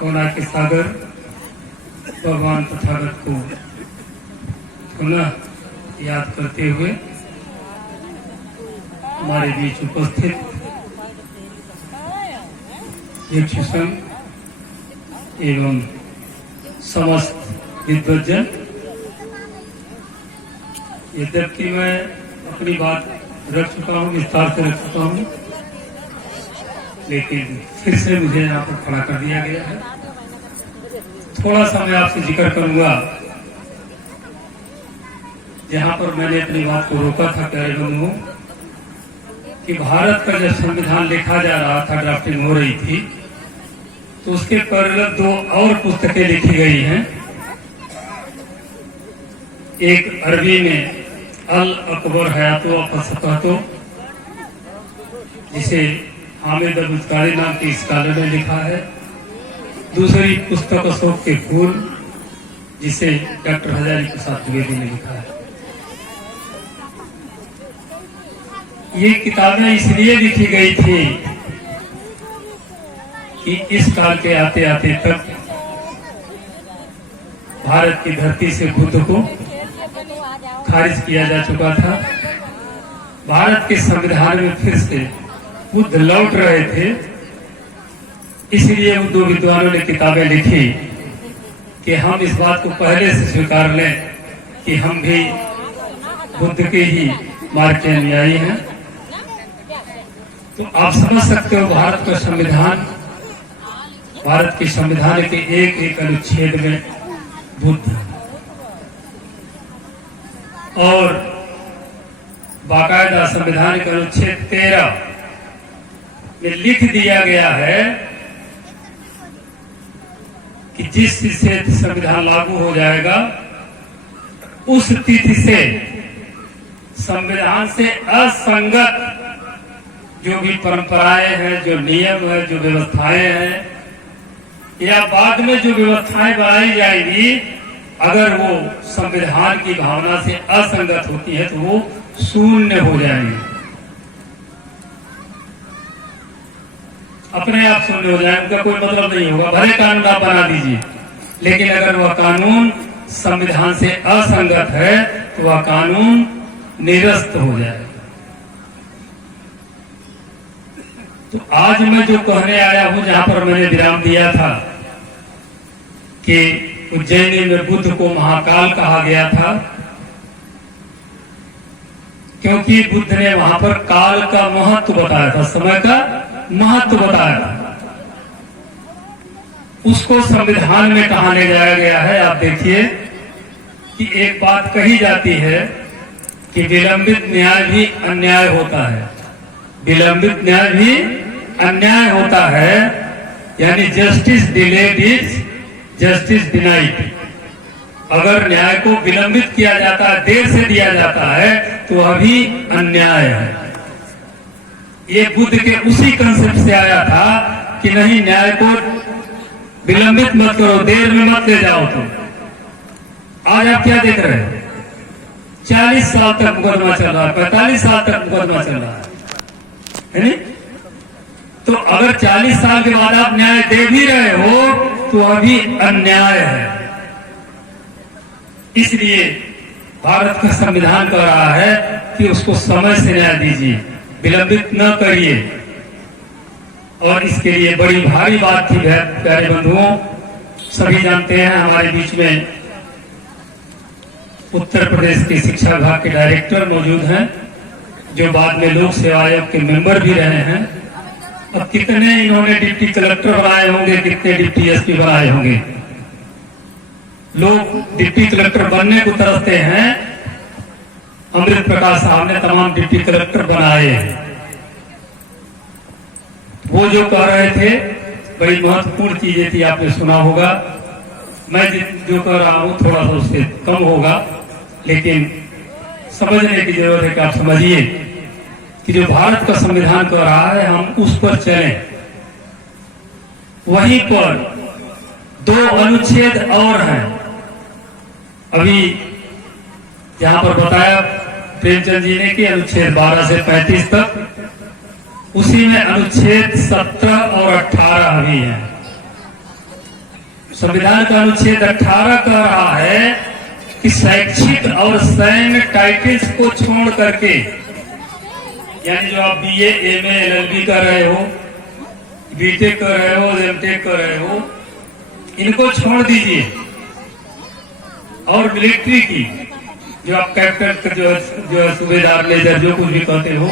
करुणा के सागर भगवान तथागत को पुनः याद करते हुए हमारे बीच उपस्थित भिक्षु संघ एवं समस्त विद्वज्जन, यद्यपि मैं अपनी बात रख चुका हूँ, विस्तार से रख चुका हूँ, लेकिन फिर से मुझे यहाँ पर खड़ा कर दिया गया है। थोड़ा सा मैं आपसे जिक्र करूंगा जहाँ पर मैंने अपनी बात को रोका था प्यारे बंधुओं, कि भारत का जब संविधान लिखा जा रहा था, ड्राफ्टिंग हो रही थी, तो उसके पर 2 और पुस्तकें लिखी गई हैं। एक अरबी में अल अकबर हयातो फसकतो, जिसे हामिद अबुस्कारी नाम के स्कॉलर ने लिखा है। दूसरी पुस्तक अशोक के फूल, जिसे डॉक्टर हजारी प्रसाद द्विवेदी ने लिखा है। ये किताबें इसलिए लिखी गई थी कि इस काल के आते आते तक भारत की धरती से बुद्ध को खारिज किया जा चुका था। भारत के संविधान में फिर से बुद्ध लौट रहे थे, इसलिए उन 2 विद्वानों ने किताबें लिखी कि हम इस बात को पहले से स्वीकार लें कि हम भी बुद्ध के ही मार्ग के अनुयायी हैं। तो आप समझ सकते हो भारत का संविधान, भारत के संविधान के एक एक अनुच्छेद में बुद्ध और बाकायदा संविधान के अनुच्छेद 13 में लिख दिया गया है कि जिस से संविधान लागू हो जाएगा उस तिथि से संविधान से असंगत जो भी परंपराएं हैं, जो नियम है, जो व्यवस्थाएं हैं, या बाद में जो व्यवस्थाएं बनाई जाएगी, अगर वो संविधान की भावना से असंगत होती है तो वो शून्य हो जाएंगे, अपने आप शून्य हो जाएंगे, उनका कोई मतलब नहीं होगा। भले कानून आप बना दीजिए, लेकिन अगर वह कानून संविधान से असंगत है तो वह कानून निरस्त हो जाएगा। तो आज मैं जो कहने आया हूं, जहां पर मैंने विराम दिया था कि उज्जैनी में बुद्ध को महाकाल कहा गया था, क्योंकि बुद्ध ने वहां पर काल का महत्व बताया था, समय का महत्व बताया था। उसको संविधान में कहा ले जाया गया है। आप देखिए कि एक बात कही जाती है कि विलंबित न्याय भी अन्याय होता है, विलंबित न्याय भी अन्याय होता है, यानी justice delayed is justice denied. अगर न्याय को विलंबित किया जाता है, देर से दिया जाता है, तो वह भी अन्याय है। ये बुद्ध के उसी कंसेप्ट से आया था कि नहीं, न्याय को विलंबित मत करो, देर में मत ले जाओ। तो आज आप क्या देख रहे हैं? 40 साल तक मुकदमा चल रहा है, 45 साल तक मुकदमा चल रहा है नहीं? तो अगर 40 साल के बाद आप न्याय दे भी रहे हो तो अभी अन्याय है। इसलिए भारत का संविधान कह रहा है कि उसको समय से न्याय दीजिए, विलंबित न करिए। और इसके लिए बड़ी भारी बात थी प्यारे बंधुओं। सभी जानते हैं हमारे बीच में उत्तर प्रदेश के शिक्षा विभाग के डायरेक्टर मौजूद हैं, जो बाद में लोक सेवा आयोग के मेंबर भी रहे हैं। अब कितने इन्होंने डिप्टी कलेक्टर बनाए होंगे, कितने डिप्टी एसपी बनाए होंगे। लोग डिप्टी कलेक्टर बनने को तरसते हैं, अमृत प्रकाश साहब ने तमाम डिप्टी कलेक्टर बनाए हैं। वो जो कह रहे थे बड़ी महत्वपूर्ण चीजें थी, आपने सुना होगा। मैं जो कह रहा हूं थोड़ा सा उससे कम होगा, लेकिन समझने की जरूरत है कि आप समझिए कि जो भारत का संविधान कह रहा है हम उस पर चलें। वहीं पर 2 अनुच्छेद और हैं। अभी जहां पर बताया प्रेमचंद जी ने कि अनुच्छेद 12 से 35 तक, उसी में अनुच्छेद 17 और 18 भी हैं। संविधान का अनुच्छेद 18 कह रहा है कि शैक्षिक और सैन्य टाइटल्स को छोड़ करके, यानी जो आप बीए, एमए, एलएलबी कर रहे हो, बीटेक कर रहे हो, एमटेक कर रहे हो, इनको छोड़ दीजिए। और मिलिट्री की जो आप कैप्टन, जो सूबेदार, मेजर, जो कुछ भी कहते हो,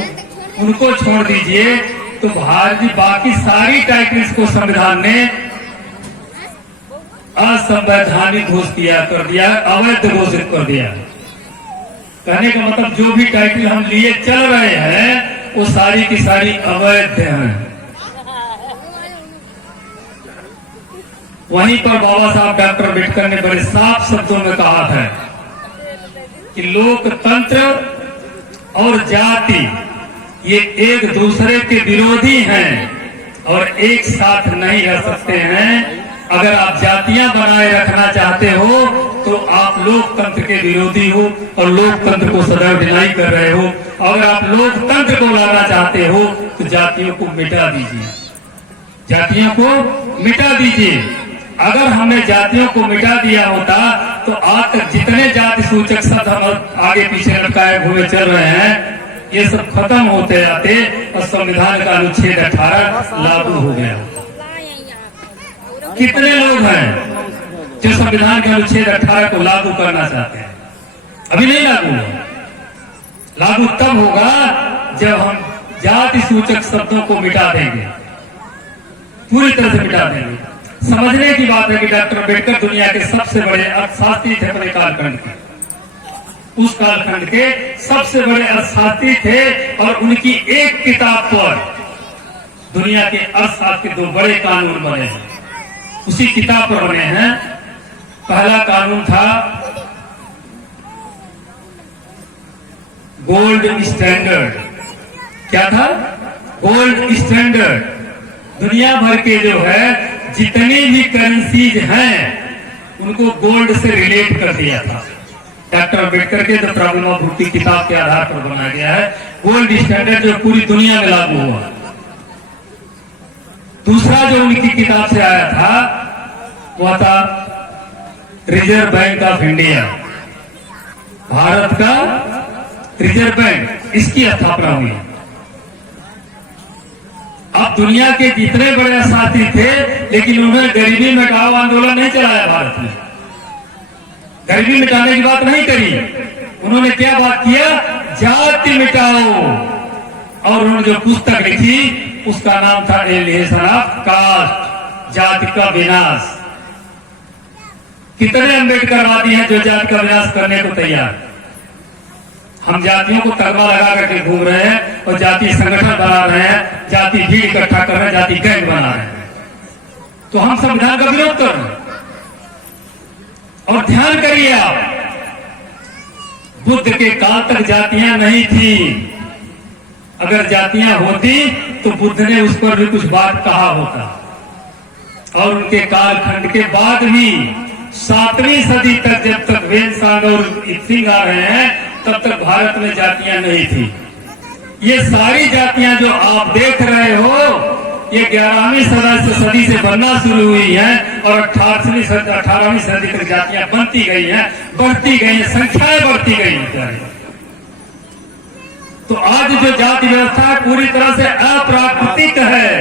उनको छोड़ दीजिए। तो भारतीय बाकी सारी टाइटल्स को संविधान ने असंवैधानिक घोषित कर दिया, अवैध घोषित कर दिया। कहने का मतलब जो भी टाइटल हम लिए चल रहे हैं वो सारी की सारी अवैध हैं। वहीं पर बाबा साहब डॉक्टर अम्बेडकर ने बड़े साफ शब्दों में कहा था कि लोकतंत्र और जाति ये एक दूसरे के विरोधी हैं और एक साथ नहीं रह सकते हैं। अगर आप जातियां बनाए रखना चाहते हो तो आप लोकतंत्र के विरोधी हो और लोकतंत्र को सदैव डिनाई कर रहे हो। अगर आप लोकतंत्र को लाना चाहते हो तो जातियों को मिटा दीजिए, जातियों को मिटा दीजिए। अगर हमने जातियों को मिटा दिया होता तो आज तक जितने जाति सूचक शब्द हम आगे पीछे लटकाए हुए चल रहे हैं, ये सब खत्म होते जाते और संविधान का अनुच्छेद 18 लागू हो गया। कितने लोग हैं जो संविधान के अनुच्छेद 18 को लागू करना चाहते हैं? अभी नहीं लागू है। लागू तब होगा जब हम जाति सूचक शब्दों को मिटा देंगे, पूरी तरह से मिटा देंगे। समझने की बात है कि डॉक्टर अम्बेडकर दुनिया के सबसे बड़े अर्थशास्त्री थे अपने कालखंड के, उस कालखंड के सबसे बड़े अर्थशास्त्री थे। और उनकी एक किताब पर दुनिया के अर्थशास्त्र के 2 बड़े कानून बने हैं, उसी किताब पर बने हैं। पहला कानून था गोल्ड स्टैंडर्ड। क्या था? Gold standard. दुनिया भर के जो है जितनी भी करेंसीज हैं उनको गोल्ड से रिलेट कर दिया था। डॉक्टर अम्बेडकर के द प्रॉब्लम ऑफ रूट की किताब के आधार पर बनाया गया है गोल्ड स्टैंडर्ड, जो पूरी दुनिया में लागू हुआ। दूसरा जो उनकी किताब से आया था वह था reserve bank of India, Bharat का रिजर्व बैंक, इसकी स्थापना हुई। अब दुनिया के जितने बड़े साथी थे, लेकिन उन्होंने गरीबी मिटाओ आंदोलन नहीं चलाया भारत में। गरीबी मिटाने की बात नहीं करी, उन्होंने क्या बात किया? जाति मिटाओ। और उन्होंने जो पुस्तक लिखी उसका नाम था एलिमिनेशन ऑफ कास्ट, जाति का विनाश। कितने अम्बेडकरवादी हैं जो जाति का विनाश करने को तैयार? हम जातियों को तगमा लगा करके घूम रहे हैं और जाति संगठन बना रहे हैं, जाति भीड़ इकट्ठा कर रहे हैं, जाति गैंग बना रहे हैं। तो हम संविधान का विरोध कर रहे हैं। और ध्यान करिए आप, बुद्ध के काल तक जातियां नहीं थी। अगर जातियां होती तो बुद्ध ने उस पर भी कुछ बात कहा होता। और उनके कालखंड के बाद भी 7वीं सदी तक, जब तक वेनसांग और इत्सिंग आ रहे हैं, तब तक भारत में जातियां नहीं थी। ये सारी जातियां जो आप देख रहे हो ये 11वीं सदी से बनना शुरू हुई हैं और 18वीं सदी तक जातियां बनती गई हैं, बढ़ती गई हैं, संख्याएं बढ़ती गई हैं। तो आज जो जाति व्यवस्था पूरी तरह से अप्राकृतिक है।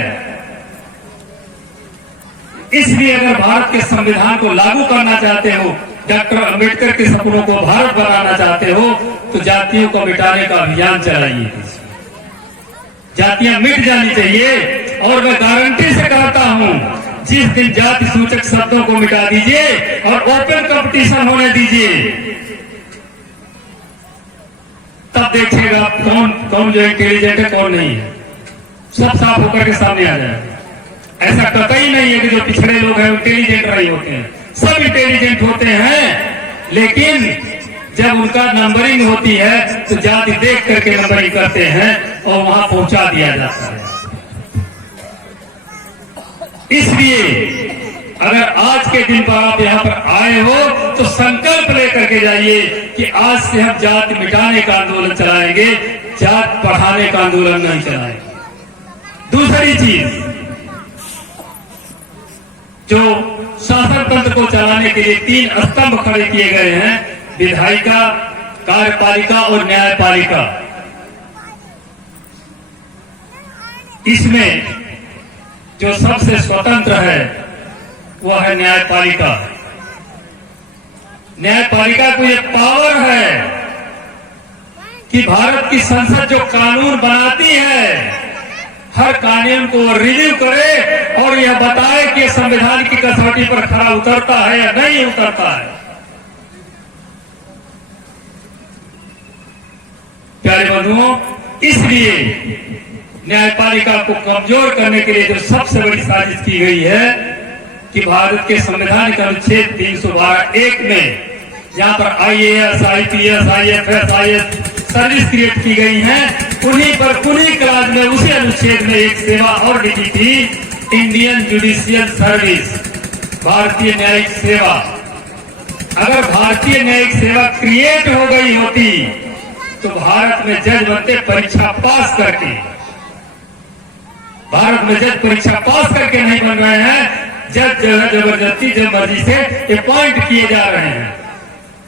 इसलिए अगर भारत के संविधान को लागू करना चाहते हो, डॉक्टर अम्बेडकर के सपनों को भारत बनाना चाहते हो, तो जातियों को मिटाने का अभियान चलाइए। जातियां मिट जानी चाहिए। और मैं गारंटी से कहता हूं, जिस दिन जाति सूचक शब्दों को मिटा दीजिए और ओपन कंपटीशन होने दीजिए, तब देखिएगा कौन कौन जो इंटेलिजेंट है कौन नहीं है, सब साफ होकर के सामने आ जाएगा। ऐसा कतई नहीं है कि जो पिछड़े लोग हैं इंटेलिजेंट नहीं होते हैं, सब इंटेलिजेंट होते हैं। लेकिन जब उनका नंबरिंग होती है तो जाति देख करके नंबरिंग करते हैं और वहां पहुंचा दिया जाता है। इसलिए अगर आज के दिन पर आप यहाँ पर आए हो तो संकल्प लेकर के जाइए कि आज से हम जाति मिटाने का आंदोलन चलाएंगे, जात बढ़ाने का आंदोलन नहीं चलाएंगे। दूसरी चीज, जो शासन तंत्र को चलाने के लिए 3 स्तंभ खड़े किए गए हैं, विधायिका, कार्यपालिका और न्यायपालिका। इसमें जो सबसे स्वतंत्र है वह है न्यायपालिका। न्यायपालिका को यह पावर है कि भारत की संसद जो कानून बनाती है, हर कानून को रिव्यू करे और यह बताए कि संविधान की कसौटी पर खरा उतरता है या नहीं उतरता है। प्यारे बंधुओं, इसलिए न्यायपालिका को कमजोर करने के लिए जो सबसे बड़ी साजिश की गई है कि भारत के संविधान के अनुच्छेद 312(1) में जहां पर IAS, IPS, IFS, IS service create की गई है, उन्हीं क्लास में उसी अनुच्छेद में एक सेवा और लिखी थी, इंडियन जुडिशियल सर्विस, भारतीय न्यायिक सेवा। अगर भारतीय न्यायिक सेवा क्रिएट हो गई होती तो भारत में जज बनते परीक्षा पास करके। भारत में जज परीक्षा पास करके नहीं बन रहे हैं, जज जो है जबरदस्ती जब मर्जी से अपॉइंट किए जा रहे हैं।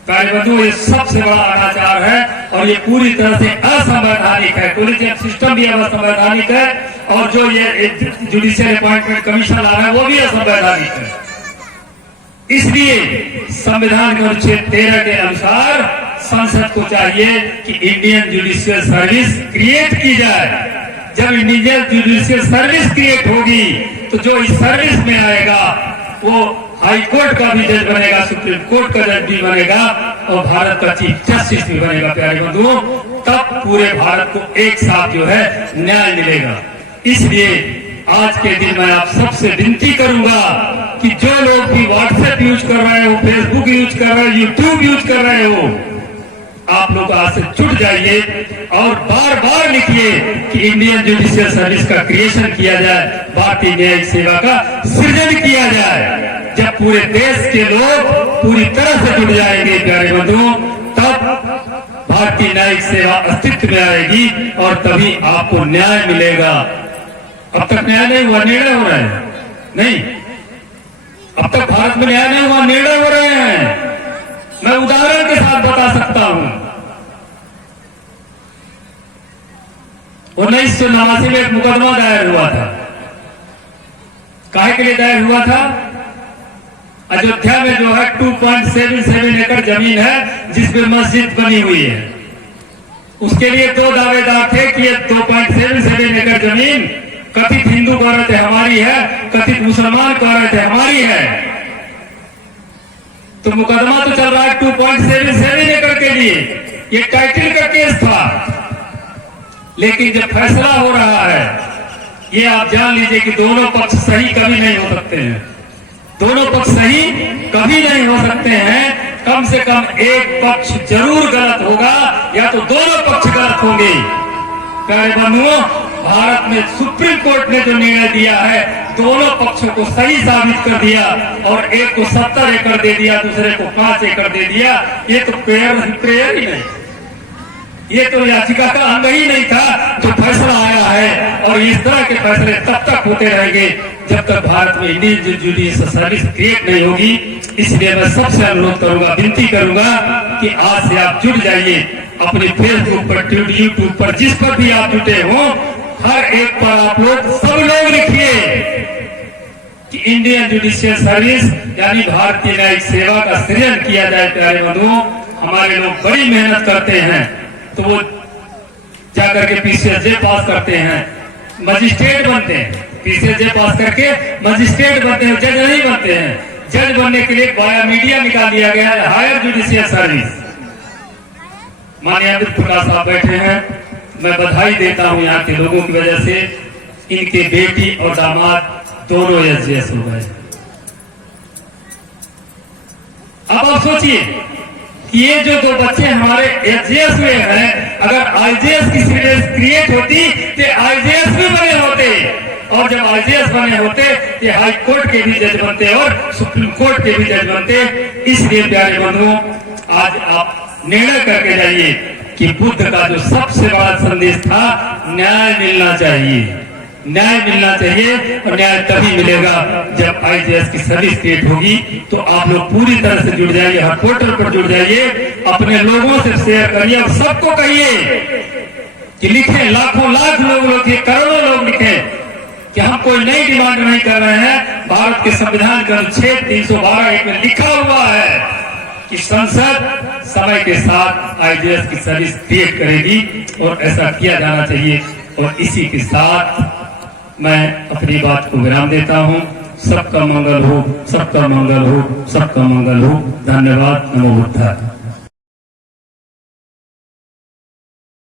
प्यारे बंधुओं, ये सबसे बड़ा अनाचार है और ये पूरी तरह से असंवैधानिक है। कोलिजियम सिस्टम भी असंवैधानिक है और जो ये जुडिशियल अपॉइंटमेंट कमीशन ला रहा है वो भी असंवैधानिक है। इसलिए संविधान के अनुच्छेद 13 के अनुसार संसद को चाहिए कि इंडियन जुडिशियल सर्विस क्रिएट की जाए। जब इंडियन जुडिशियल सर्विस क्रिएट होगी तो जो इस सर्विस में आएगा वो हाई कोर्ट का भी जज बनेगा, सुप्रीम कोर्ट का जज भी बनेगा और भारत का चीफ जस्टिस भी बनेगा। प्यारे बंधुओं, तब पूरे भारत को एक साथ जो है न्याय मिलेगा। इसलिए आज के दिन मैं आप सबसे विनती करूंगा कि जो लोग भी व्हाट्सएप यूज कर रहे हो, फेसबुक यूज कर रहे हो, यूट्यूब यूज कर रहे हो, आप लोग आज से जुट जाइए और बार बार लिखिए कि इंडियन जुडिशियल सर्विस का क्रिएशन किया जाए, भारतीय न्यायिक सेवा का सृजन किया जाए। जब पूरे देश के लोग पूरी तरह से जुट जाएंगे प्यारे बंधुओं, तब भारतीय न्यायिक सेवा अस्तित्व में आएगी और तभी आपको न्याय मिलेगा। अब तक न्याय नहीं हुआ, निर्णय हो रहे हैं। नहीं, अब तक भारत में न्याय नहीं हुआ, निर्णय हो रहे हैं। मैं उदाहरण के साथ बता सकता हूं। 1989 में एक मुकदमा दायर हुआ था। काहे के लिए दायर हुआ था? अयोध्या में जो है 2.77 एकड़ जमीन है जिसमें मस्जिद बनी हुई है। उसके लिए 2 दावेदार थे कि ये 2.77 एकड़ जमीन कथित हिंदू कह रहे थे हमारी है, कथित मुसलमान कह रहे थे हमारी है। तो मुकदमा तो चल रहा है 2.77 एकड़ के लिए, ये टाइटल का केस था। लेकिन जब फैसला हो रहा है, ये आप जान लीजिए कि दोनों पक्ष सही कभी नहीं हो सकते हैं। दोनों पक्ष सही कभी नहीं हो सकते हैं। कम से कम एक पक्ष जरूर गलत होगा या तो दोनों पक्ष गलत होंगे। प्यारे बंधुओं, भारत में सुप्रीम कोर्ट ने जो निर्णय दिया है, दोनं पक्षों को सही साबित कर दिया और एक को 70 एकड़ दे दिया, दूसरे को 5 एकड़ दे दिया। ये तो प्रेयर ही नहीं, ये तो याचिका का अंग ही नहीं था जो फैसला आया है। और इस तरह के फैसले तब तक होते रहेंगे जब तक भारत में इंडियन जुडिशियल सर्विस क्रिएट नहीं होगी। इसलिए मैं सबसे अनुरोध करूंगा, विनती करूंगा कि आज से आप जुट जाइए अपने फेसबुक पर, यूट्यूब पर, जिस पर भी आप जुटे हो, हर एक पर आप लोग सब लोग लिखिए कि इंडियन जुडिशियल सर्विस यानी भारतीय न्यायिक सेवा का सृजन किया जाए। प्यारे बंधुओं, हमारे लोग बड़ी मेहनत करते हैं तो वो जाकर के PCSJ पास करते हैं, मजिस्ट्रेट बनते हैं, PCSJ पास करके मजिस्ट्रेट बनते हैं, जज नहीं बनते हैं। जज बनने के लिए बाया मीडिया निकाल दिया गया है, हायर जुडिशियल सर्विस। माननीय अमित प्रकाश साहब बैठे हैं, मैं बधाई देता हूं यहाँ के लोगों की वजह से इनके बेटी और दामाद दोनों SJS हो गए। अब आप सोचिए कि ये जो 2 बच्चे हमारे SJS में हैं, अगर IJS की सीरीज क्रिएट होती तो IJS भी बने होते, और जब IJS बने होते तो हाई कोर्ट के भी जज बनते और सुप्रीम कोर्ट के भी जज बनते। इसलिए प्यारे बंधुओं, आज आप निर्णय करके जाइए कि बुद्ध का जो सबसे बड़ा संदेश था, न्याय मिलना चाहिए। न्याय मिलना चाहिए और न्याय तभी मिलेगा जब आईजेएस की सभी स्टेट होगी। तो आप लोग पूरी तरह से जुड़ जाइए, हर पोर्टल पर जुड़ जाइए, अपने लोगों से शेयर करिए और सबको कहिए कि लिखें, लाखों लाख लोग लिखे, करोड़ों लोग लिखें कि हम कोई नई डिमांड नहीं कर रहे हैं। भारत के संविधान के अनुच्छेद 312 में लिखा हुआ है कि संसद समय के साथ आईजेएस की सर्विस क्रिएट करेगी और ऐसा किया जाना चाहिए। और इसी के साथ मैं अपनी बात को विराम देता हूं। सबका मंगल हो, सबका मंगल हो, सबका मंगल हो। धन्यवाद। नमो बुद्धाय।